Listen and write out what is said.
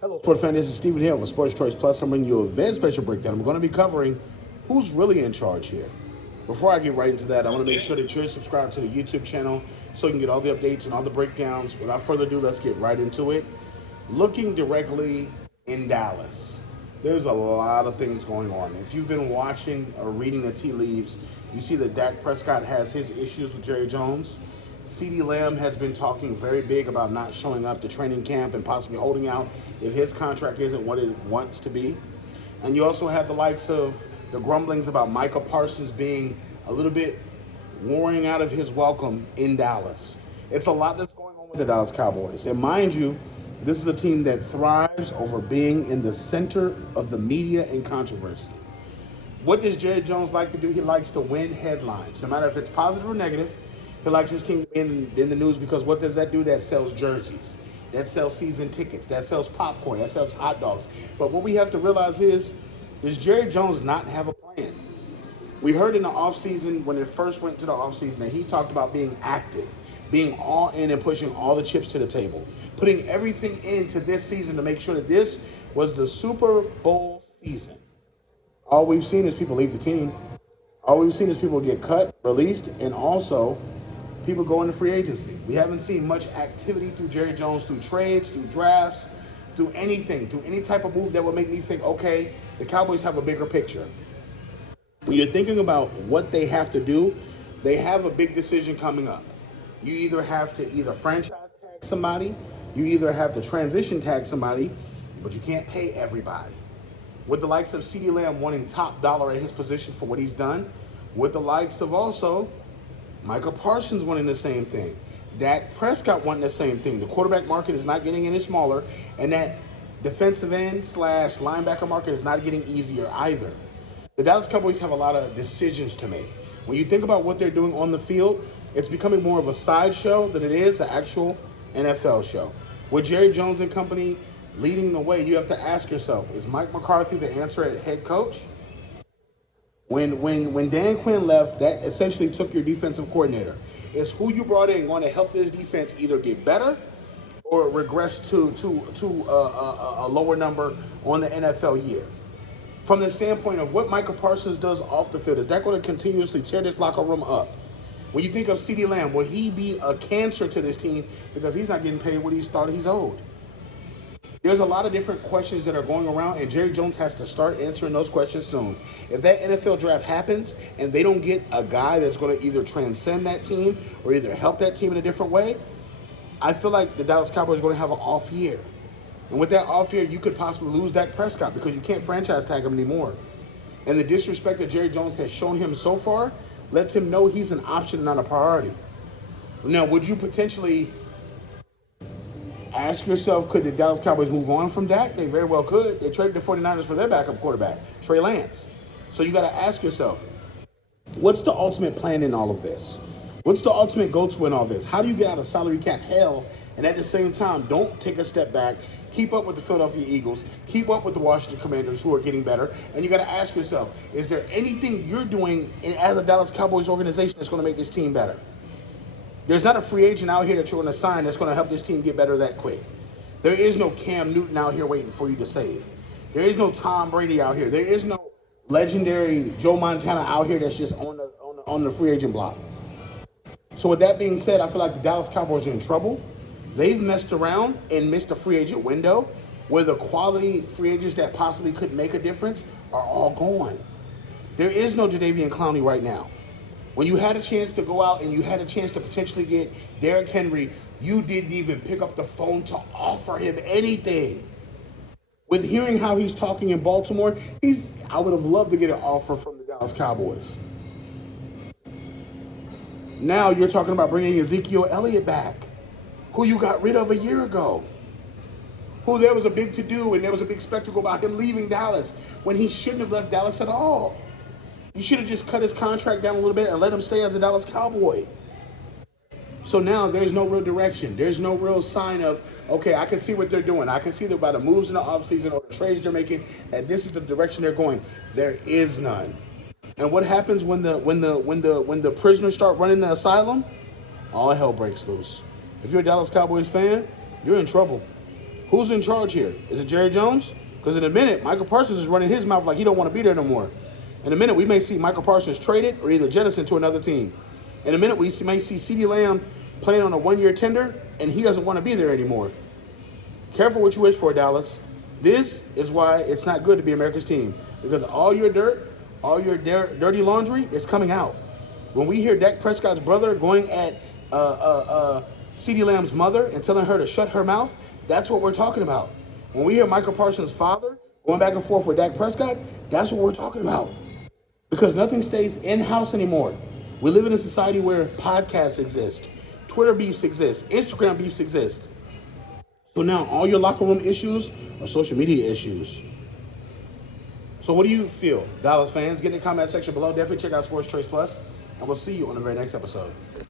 Hello, sports fan. This is Stephen Hill of Sports Choice Plus. I'm bringing you a very special breakdown. I'm going to be covering who's really in charge here. Before I get right into that, I want to make sure that you're subscribed to the YouTube channel so you can get all the updates and all the breakdowns. Without further ado, let's get right into it. Looking directly in Dallas, there's a lot of things going on. If you've been watching or reading the tea leaves, you see that Dak Prescott has his issues with Jerry Jones. CeeDee Lamb has been talking very big about not showing up to training camp and possibly holding out if his contract isn't what it wants to be. And you also have the likes of the grumblings about Micah Parsons being a little bit warring out of his welcome in Dallas. It's a lot that's going on with the Dallas Cowboys. And mind you, this is a team that thrives over being in the center of the media and controversy. What does Jerry Jones like to do? He likes to win headlines, no matter if it's positive or negative. He likes his team to be in the news because what does that do? That sells jerseys, that sells season tickets, that sells popcorn, that sells hot dogs. But what we have to realize is, does Jerry Jones not have a plan? We heard in the offseason, when it first went to the offseason, that he talked about being active, being all in and pushing all the chips to the table, putting everything into this season to make sure that this was the Super Bowl season. All we've seen is people leave the team. All we've seen is people get cut, released, and also people go into free agency. We haven't seen much activity through Jerry Jones, through trades, through drafts, through anything, through any type of move that would make me think, okay, the Cowboys have a bigger picture. When you're thinking about what they have to do, they have a big decision coming up. You either have to either franchise tag somebody, you either have to transition tag somebody, but you can't pay everybody. With the likes of CeeDee Lamb wanting top dollar at his position for what he's done, with the likes of also Micah Parsons wanting the same thing, Dak Prescott wanting the same thing. The quarterback market is not getting any smaller, and that defensive end slash linebacker market is not getting easier either. The Dallas Cowboys have a lot of decisions to make. When you think about what they're doing on the field, it's becoming more of a sideshow than it is an actual NFL show. With Jerry Jones and company leading the way, you have to ask yourself, is Mike McCarthy the answer at head coach? When Dan Quinn left, that essentially took your defensive coordinator. Is who you brought in going to help this defense either get better or regress to a lower number on the NFL year? From the standpoint of what Michael Parsons does off the field, is that going to continuously tear this locker room up? When you think of CeeDee Lamb, will he be a cancer to this team because he's not getting paid what he's thought he's owed? There's a lot of different questions that are going around, and Jerry Jones has to start answering those questions soon. If that NFL draft happens and they don't get a guy that's going to either transcend that team or either help that team in a different way, I feel like the Dallas Cowboys are going to have an off year. And with that off year, you could possibly lose Dak Prescott because you can't franchise tag him anymore. And the disrespect that Jerry Jones has shown him so far lets him know he's an option, not a priority. Now, would you potentially ask yourself, could the Dallas Cowboys move on from Dak? They very well could. They traded the 49ers for their backup quarterback, Trey Lance. So you got to ask yourself, what's the ultimate plan in all of this? What's the ultimate go-to in all this? How do you get out of salary cap hell and at the same time don't take a step back, keep up with the Philadelphia Eagles, keep up with the Washington Commanders who are getting better, and you got to ask yourself, is there anything you're doing as a Dallas Cowboys organization that's going to make this team better? There's not a free agent out here that you're going to sign that's going to help this team get better that quick. There is no Cam Newton out here waiting for you to save. There is no Tom Brady out here. There is no legendary Joe Montana out here that's just on the free agent block. So with that being said, I feel like the Dallas Cowboys are in trouble. They've messed around and missed a free agent window where the quality free agents that possibly could make a difference are all gone. There is no Jadeveon Clowney right now. When you had a chance to go out and you had a chance to potentially get Derrick Henry, you didn't even pick up the phone to offer him anything. With hearing how he's talking in Baltimore, I would have loved to get an offer from the Dallas Cowboys. Now you're talking about bringing Ezekiel Elliott back, who you got rid of a year ago, who there was a big to-do and there was a big spectacle about him leaving Dallas when he shouldn't have left Dallas at all. You should have just cut his contract down a little bit and let him stay as a Dallas Cowboy. So now there's no real direction. There's no real sign of, okay, I can see what they're doing. I can see that by the moves in the offseason or the trades they're making, that this is the direction they're going. There is none. And what happens when the prisoners start running the asylum? All hell breaks loose. If you're a Dallas Cowboys fan, you're in trouble. Who's in charge here? Is it Jerry Jones? Because in a minute, Michael Parsons is running his mouth like he don't want to be there no more. In a minute, we may see Michael Parsons traded or either jettisoned to another team. In a minute, we may see CeeDee Lamb playing on a one-year tender, and he doesn't want to be there anymore. Careful what you wish for, Dallas. This is why it's not good to be America's team, because all your dirt, all your dirty laundry is coming out. When we hear Dak Prescott's brother going at CeeDee Lamb's mother and telling her to shut her mouth, that's what we're talking about. When we hear Michael Parsons' father going back and forth with Dak Prescott, that's what we're talking about. Because nothing stays in-house anymore. We live in a society where podcasts exist, Twitter beefs exist, Instagram beefs exist. So now all your locker room issues are social media issues. So what do you feel, Dallas fans? Get in the comment section below. Definitely check out Sports Choice Plus, and we'll see you on the very next episode.